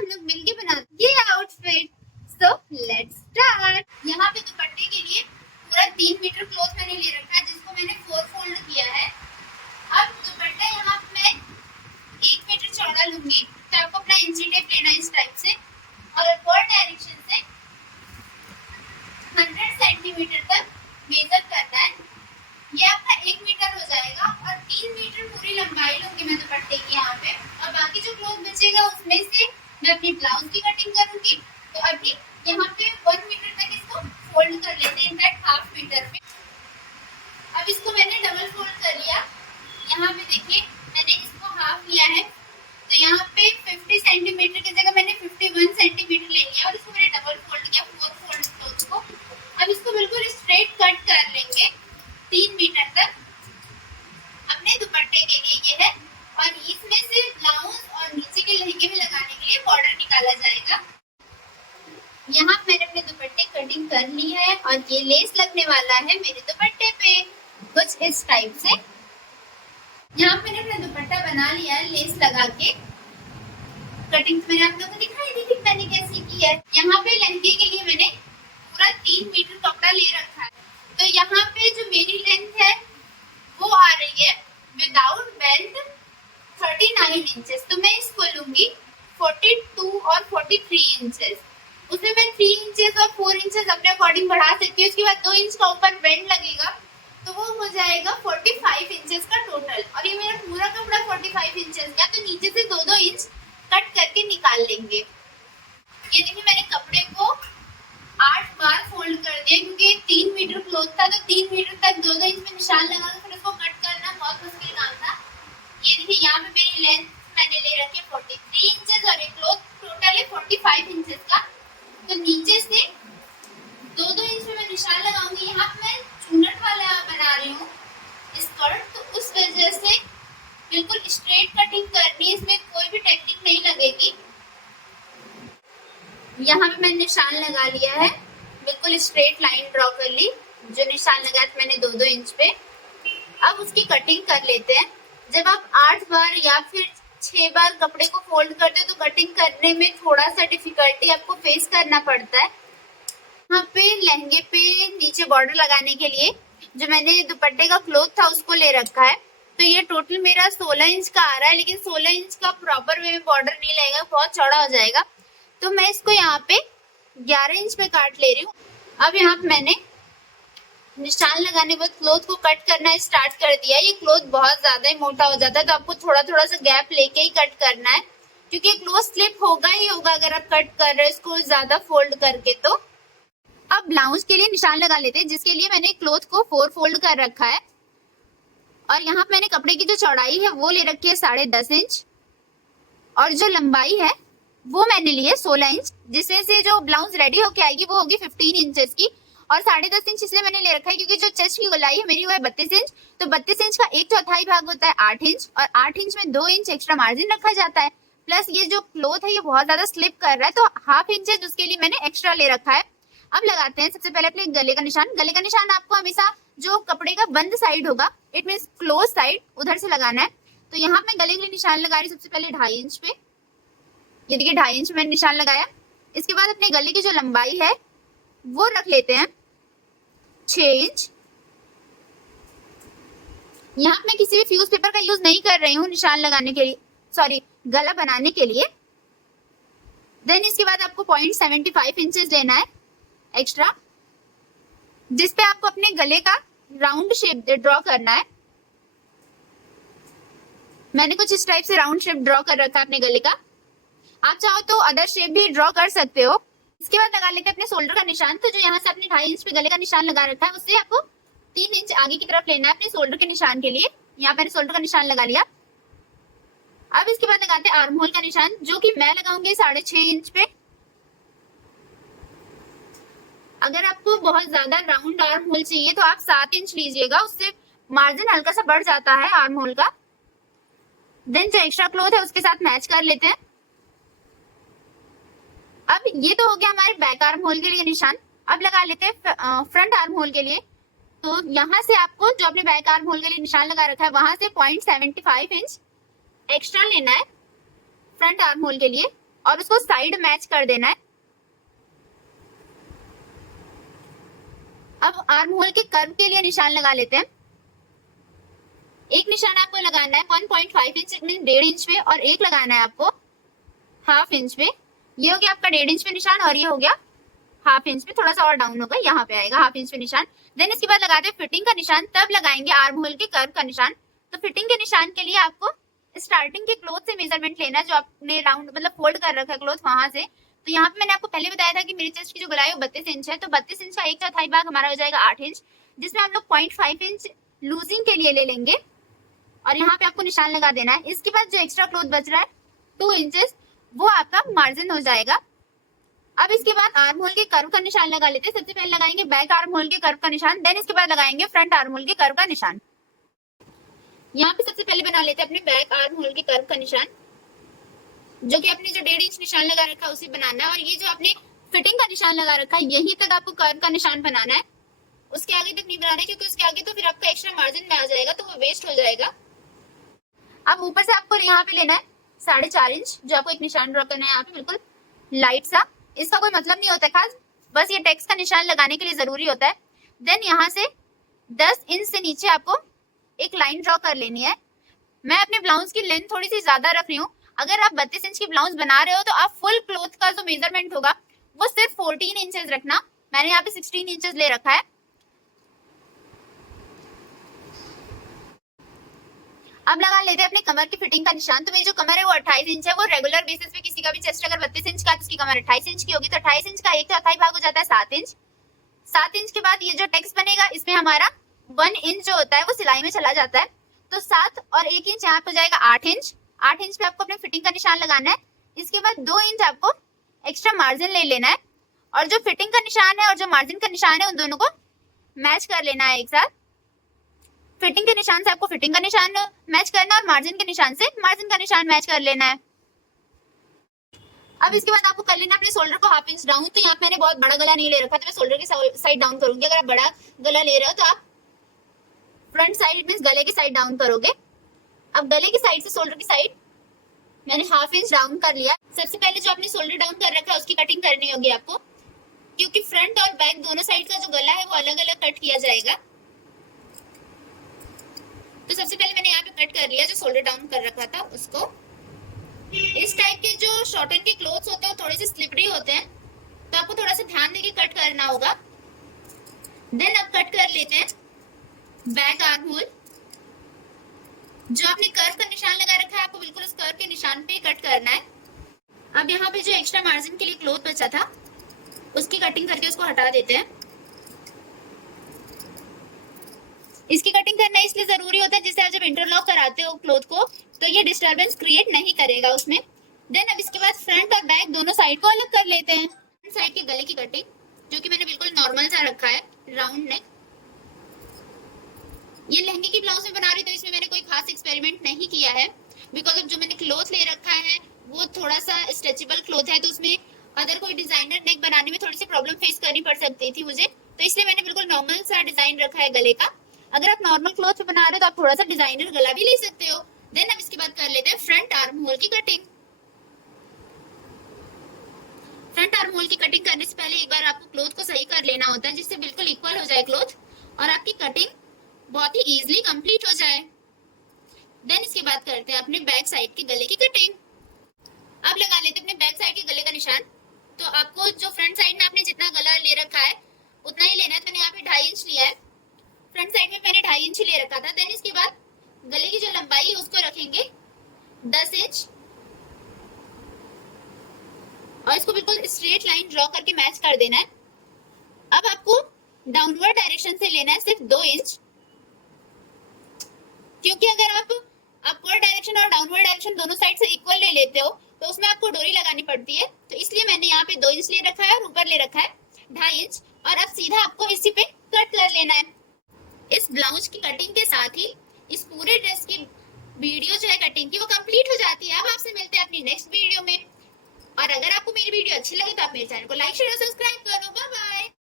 हम लोग मिलके बनाते ये आउटफिट। So let's start. यहाँ पे दुपट्टे के लिए पूरा 3 मीटर क्लॉथ मैंने ले रखा है, जिसको मैंने 4 फोल्ड किया है। अब दुपट्टा यहाँ मैं 1 मीटर चौड़ा लूंगी, तो आपको अपना इंची टेप लेना है इस टाइप से, और अकॉर्ड डायरेक्शन से 100 सेंटीमीटर तक मेजर करना है। ये आपका 1 मीटर हो जाएगा, और 3 मीटर पूरी लंबाई लूंगी मैं दुपट्टे की यहाँ पे, और बाकी जो क्लॉथ बचेगा उसमें से मैं अपनी ब्लाउज की कटिंग करूंगी। तो अभी यहाँ पे 1 मीटर तक इसको फोल्ड कर लेते हैं, इनफैक्ट हाफ मीटर पे। अब इसको मैंने डबल फोल्ड कर लिया। यहाँ पे देखिए मैंने इसको हाफ लिया है, तो यहाँ पे 50 सेंटीमीटर की जगह मैंने 51 सेंटीमीटर ले लिया, और इसको मैंने डबल फोल्ड किया 4 फोल्ड क्लॉथ को। अब इसको बिल्कुल स्ट्रेट कट कर लेंगे 3 मीटर तक अपने दुपट्टे के लिए ये है, और इसमें से ब्लाउज और नीचे के लहंगे में लगाने के लिए बॉर्डर निकाला जाएगा। यहाँ मैंने अपने दुपट्टे कटिंग कर ली है, और ये लेस लगने वाला है मेरे दुपट्टे पे कुछ इस टाइप से। यहाँ मैंने अपना दुपट्टा बना लिया है लेस लगा के। कटिंग मैंने आप लोगों को दिखाई दी थी मैंने कैसी की है। यहाँ पे लहंगे के लिए मैंने पूरा 3 मीटर कपड़ा ले रखा है, तो यहाँ पे जो मेरी लेंथ है वो आ रही है विदाउट बेल्ट 39 इंचेस। तो मैं इसको लूंगी 42 और 43 इंचेस। उसमें मैं 3 इंचेस और 4 इंचेस अपने अकॉर्डिंग बढ़ा सकती हूँ। उसके बाद 2 इंच का ऊपर बेंड लगेगा, तो वो हो जाएगा 45 इंचेस का टोटल। और ये मेरा पूरा कपड़ा 45 इंचेस का, तो नीचे से 2-2 इंच कट करके निकाल लेंगे। ये देखिए मैंने कपड़े को 8 बार फोल्ड कर दिया, क्योंकि 3 मीटर क्लॉथ था, तो 3 मीटर तक 2-2 इंच में निशान लगा कर फिर उसको कट करना बहुत मुश्किल काम था। ये देखिए यहाँ पे मेरी लेंथ मैंने ले रखी है 43 इंचेस, और ये क्लॉथ टोटल है 45 इंचेस का। तो नीचे से 2-2 इंच में मैं निशान लगाऊंगी। यहाँ पे मैं चूनट वाला बना रही हूँ स्कर्ट, तो उस वजह से बिल्कुल स्ट्रेट कटिंग करनी है, इसमें कोई भी टेक्निक नहीं लगेगी। यहाँ पे मैंने निशान लगा लिया है, बिल्कुल स्ट्रेट लाइन ड्रॉ कर ली जो निशान लगाया था मैंने 2-2 इंच पे। अब उसकी कटिंग कर लेते हैं। जब आप 8 बार या फिर 6 बार कपड़े को फोल्ड करते हो, तो कटिंग करने में थोड़ा सा डिफिकल्टी आपको फेस करना पड़ता है। यहाँ पे लहंगे पे नीचे बॉर्डर लगाने के लिए जो मैंने दुपट्टे का क्लॉथ था उसको ले रखा है, तो ये टोटल मेरा 16 इंच का आ रहा है, लेकिन 16 इंच का प्रॉपर वे में बॉर्डर नहीं लगेगा, बहुत चौड़ा हो जाएगा। तो मैं इसको यहाँ पे 11 इंच पे काट ले रही हूँ। अब यहाँ पे मैंने निशान लगाने के बाद क्लॉथ को कट करना स्टार्ट कर दिया। ये क्लॉथ बहुत ज्यादा ही मोटा हो जाता है, तो आपको थोड़ा थोड़ा सा गैप लेके ही कट करना है, क्योंकि क्लॉथ स्लिप होगा ही होगा अगर आप कट कर रहे हो इसको ज्यादा फोल्ड करके। तो अब ब्लाउज के लिए निशान लगा लेते हैं, जिसके लिए मैंने क्लॉथ को 4 फोल्ड कर रखा है, और यहाँ पे मैंने कपड़े की जो चौड़ाई है वो ले रखी है 10.5 इंच, और जो लंबाई है वो मैंने ली है 16 इंच, जिसमें से जो ब्लाउज रेडी होके आएगी वो होगी 15 इंचेस की। और 10.5 इंच इसलिए मैंने ले रखा है क्योंकि जो चेस्ट की गोलाई है मेरी वो है 32 इंच, तो 32 इंच का 1/4 भाग होता है 8 इंच, और 8 इंच में 2 इंच एक्स्ट्रा मार्जिन रखा जाता है। प्लस ये जो क्लॉथ है ये बहुत ज्यादा स्लिप कर रहा है, तो हाफ इंचेस उसके लिए मैंने एक्स्ट्रा ले रखा है। अब लगाते हैं सबसे पहले अपने गले का निशान। गले का निशान आपको हमेशा जो कपड़े का बंद साइड होगा, इट मीन क्लोज साइड, उधर से लगाना है। तो यहाँ मैं गले के लिए निशान लगा रही हूँ सबसे पहले 2.5 इंच पे। ये देखिए 2.5 इंच मैंने निशान लगाया। इसके बाद अपने गले की जो लंबाई है वो रख लेते हैं 6 इंच। यहाँ मैं किसी भी फ्यूज पेपर का यूज नहीं कर रही हूँ निशान लगाने के लिए, सॉरी गला बनाने के लिए। देन इसके बाद आपको 0.75 इंचेस लेना है एक्स्ट्रा, जिसपे आपको अपने गले का राउंड शेप ड्रॉ करना है। मैंने कुछ इस टाइप से राउंड शेप ड्रॉ कर रखा है अपने गले का, आप चाहो तो अदर शेप भी ड्रॉ कर सकते हो। इसके बाद लगा लेते हैं अपने शोल्डर का निशान। तो जो यहाँ से अपने 2.5 इंच पे गले का निशान लगा रखा है, उससे आपको 3 इंच आगे की तरफ लेना है अपने शोल्डर के निशान के लिए। यहाँ मैंने शोल्डर का निशान लगा लिया। अब इसके बाद लगाते हैं आर्म होल का निशान, जो कि मैं लगाऊंगी 6.5 इंच पे। अगर आपको बहुत ज्यादा राउंड आर्म होल चाहिए तो आप 7 इंच लीजिएगा, उससे मार्जिन हल्का सा बढ़ जाता है आर्म होल का। देन जो एक्स्ट्रा क्लॉथ है उसके साथ मैच कर लेते हैं। अब ये तो हो गया हमारे बैक आर्म होल के लिए निशान। अब लगा लेते हैं फ्रंट आर्म होल के लिए। तो यहाँ से आपको जो अपने बैक आर्म होल के लिए निशान लगा रखा है वहां से 0.75 इंच एक्स्ट्रा लेना है फ्रंट आर्म होल के लिए। और उसको साइड मैच कर देना है। अब आर्म होल के कर्व के लिए निशान लगा लेते हैं। एक निशान आपको लगाना है 1.5 इंच 1.5 इंच पे, और एक लगाना है आपको हाफ इंच पे। ये हो गया आपका 1.5 इंच पे निशान, और ये हो गया हाफ इंच पे, थोड़ा सा और डाउन होगा, यहाँ पे आएगा हाफ इंच पे निशान। देन इसके बाद लगाते हैं फिटिंग का निशान, तब लगाएंगे आर्म होल के कर्व का निशान। तो फिटिंग के निशान के लिए आपको स्टार्टिंग के क्लोथ से मेजरमेंट लेना है, जो आपने राउंड मतलब फोल्ड कर रखा है क्लोथ वहां से। तो यहाँ पे मैंने आपको पहले बताया था कि मेरी चेस्ट की जो गोलाई है वो 32 इंच है, तो 32 इंच का 1/4 भाग हमारा हो जाएगा 8 इंच, जिसमें हम लोग 0.5 इंच लूजिंग के लिए ले लेंगे, और यहाँ पे आपको निशान लगा देना है। इसके बाद जो एक्स्ट्रा क्लोथ बच रहा है 2 इंचेस, वो आपका मार्जिन हो जाएगा। अब इसके बाद आर्म होल के कर्व का निशान लगा लेते हैं। सबसे पहले लगाएंगे बैक आर्म होल के कर्व का निशान, देन इसके बाद लगाएंगे फ्रंट आर्म होल के कर्व का निशान। यहाँ पे सबसे पहले बना लेते हैं अपने बैक आर्म होल के कर्व का निशान, जो कि अपने जो 1.5 इंच निशान लगा रखा है उसे बनाना है। और ये जो आपने फिटिंग का निशान लगा रखा है यहीं तक आपको कर्व का निशान बनाना है, उसके आगे तक नहीं बनाना है, क्योंकि उसके आगे तो फिर आपका एक्स्ट्रा मार्जिन में आ जाएगा, तो वो वेस्ट हो जाएगा। अब ऊपर से आपको यहाँ पे लेना है 4.5 इंच, जो आपको एक निशान ड्रॉ करना है यहाँ पे बिल्कुल लाइट सा। इसका कोई मतलब नहीं होता है खास, बस ये टेक्स्ट का निशान लगाने के लिए जरूरी होता है। देन यहाँ से 10 इंच से नीचे आपको एक लाइन ड्रॉ कर लेनी है। मैं अपने ब्लाउज की लेंथ थोड़ी सी ज्यादा रख रही हूँ। अगर आप 32 इंच की ब्लाउज बना रहे हो तो आप फुल क्लोथ का जो मेजरमेंट होगा वो सिर्फ 14 इंचेस रखना। मैंने यहाँ पे 16 इंचेस ले रखा है। अब लगा लेते हैं अपने कमर की फिटिंग का निशान। तो मेरी जो कमर है वो 28 इंच है। वो रेगुलर बेसिस पे किसी का भी चेस्ट अगर 32 इंच का है तो उसकी कमर 28 इंच की होगी, तो 28 इंच का 1/4 भाग हो जाता है 7 इंच। 7 इंच के बाद ये जो टेक्स्ट बनेगा इसमें हमारा 1 इंच जो होता है वो सिलाई में चला जाता है, तो 7 और 1 इंच यहाँ पे हो जाएगा 8 इंच। 8 इंच पे आपको अपने फिटिंग का निशान लगाना है। इसके बाद 2 इंच आपको एक्स्ट्रा मार्जिन ले लेना है, और जो फिटिंग का निशान है और जो मार्जिन का निशान है उन दोनों को मैच कर लेना है एक साथ। फिटिंग के निशान से आपको फिटिंग का निशान मैच करना है, और मार्जिन के निशान से मार्जिन का निशान मैच कर लेना है। अब इसके बाद आपको कर लेना अपने शोल्डर को 1/2 इंच डाउन। तो यहाँ पे मैंने बहुत बड़ा गला नहीं ले रखा, तो मैं शोल्डर की साइड डाउन करूंगी। अगर आप बड़ा गला ले रहे हो तो आप फ्रंट साइड मींस गले की साइड डाउन करोगे। अब गले की साइड से शोल्डर की साइड मैंने 1/2 इंच डाउन कर लिया। सबसे पहले जो आपने शोल्डर डाउन कर रखा है उसकी कटिंग करनी होगी आपको, क्योंकि फ्रंट और बैक दोनों साइड का जो गला है वो अलग अलग कट किया जाएगा। तो सबसे पहले मैंने यहाँ पे कट कर लिया जो शोल्डर डाउन कर रखा था उसको। इस टाइप के जो शॉर्टन के क्लोथ्स होते हैं वो थोड़े से स्लिपरी होते हैं, तो आपको थोड़ा सा ध्यान देके कट करना होगा। देन अब कट कर लेते हैं बैक आर्म होल। जो आपने कर्व का निशान लगा रखा है आपको बिल्कुल उस कर्व के निशान पे कट करना है। अब यहाँ पे जो एक्स्ट्रा मार्जिन के लिए क्लोथ बचा था उसकी कटिंग करके उसको हटा देते हैं। इसकी कटिंग करना इसलिए जरूरी होता है जिससे आप जब इंटरलॉक कराते हो क्लोथ को तो ये डिस्टरबेंस क्रिएट नहीं करेगा उसमें। देन अब इसके बाद फ्रंट और बैक दोनों साइड को अलग कर लेते हैं। फ्रंट साइड के गले की कटिंग जो कि मैंने बिल्कुल नॉर्मल सा रखा है, राउंड नेक। ये लहंगे की ब्लाउज में बना रही तो इसमें मैंने कोई खास एक्सपेरिमेंट नहीं किया है, बिकॉज अब जो मैंने क्लोथ ले रखा है वो थोड़ा सा स्ट्रेचेबल क्लोथ है, तो उसमें अदर कोई डिजाइनर नेक बनाने में थोड़ी सी प्रॉब्लम फेस करनी पड़ सकती थी मुझे, तो इसलिए मैंने बिल्कुल नॉर्मल सा डिजाइन रखा है गले का। अगर आप नॉर्मल क्लॉथ पे बना रहे हो तो आप थोड़ा सा डिजाइनर गला भी ले सकते हो। देन अब इसके बाद कर लेते हैं फ्रंट आर्म होल की कटिंग। फ्रंट आर्म होल की कटिंग करने से पहले एक बार आपको क्लॉथ को सही कर लेना होता है जिससे बिल्कुल इक्वल हो जाए क्लॉथ और आपकी कटिंग बहुत ही इजीली कंप्लीट हो जाए। देन इसके बाद करते हैं अपने बैक साइड के गले की कटिंग। अब लगा लेते हैं अपने बैक साइड के गले का निशान। तो आपको जो फ्रंट साइड में आपने जितना गला ले रखा है उतना ही लेना है। तो मैंने यहाँ पे 2.5 इंच लिया है, फ्रंट साइड में मैंने 2.5 इंच ले रखा था। देन इसके बाद गले की जो लंबाई है उसको रखेंगे 10 इंच और इसको बिल्कुल स्ट्रेट लाइन ड्रॉ करके मैच कर देना है। अब आपको डाउनवर्ड डायरेक्शन से लेना है सिर्फ 2 इंच, क्योंकि अगर आप अपवर्ड डायरेक्शन और डाउनवर्ड डायरेक्शन दोनों साइड से इक्वल ले लेते हो तो उसमें आपको डोरी लगानी पड़ती है। तो इसलिए मैंने यहाँ पे 2 इंच ले रखा है और ऊपर ले रखा है 2.5 इंच और अब सीधा आपको इसी पे कट कर लेना है। इस ब्लाउज की कटिंग के साथ ही इस पूरे ड्रेस की वीडियो जो है कटिंग की वो कंप्लीट हो जाती है। अब आपसे मिलते हैं अपनी नेक्स्ट वीडियो में, और अगर आपको मेरी वीडियो अच्छी लगे तो आप मेरे चैनल को लाइक शेयर और सब्सक्राइब करो। Bye bye.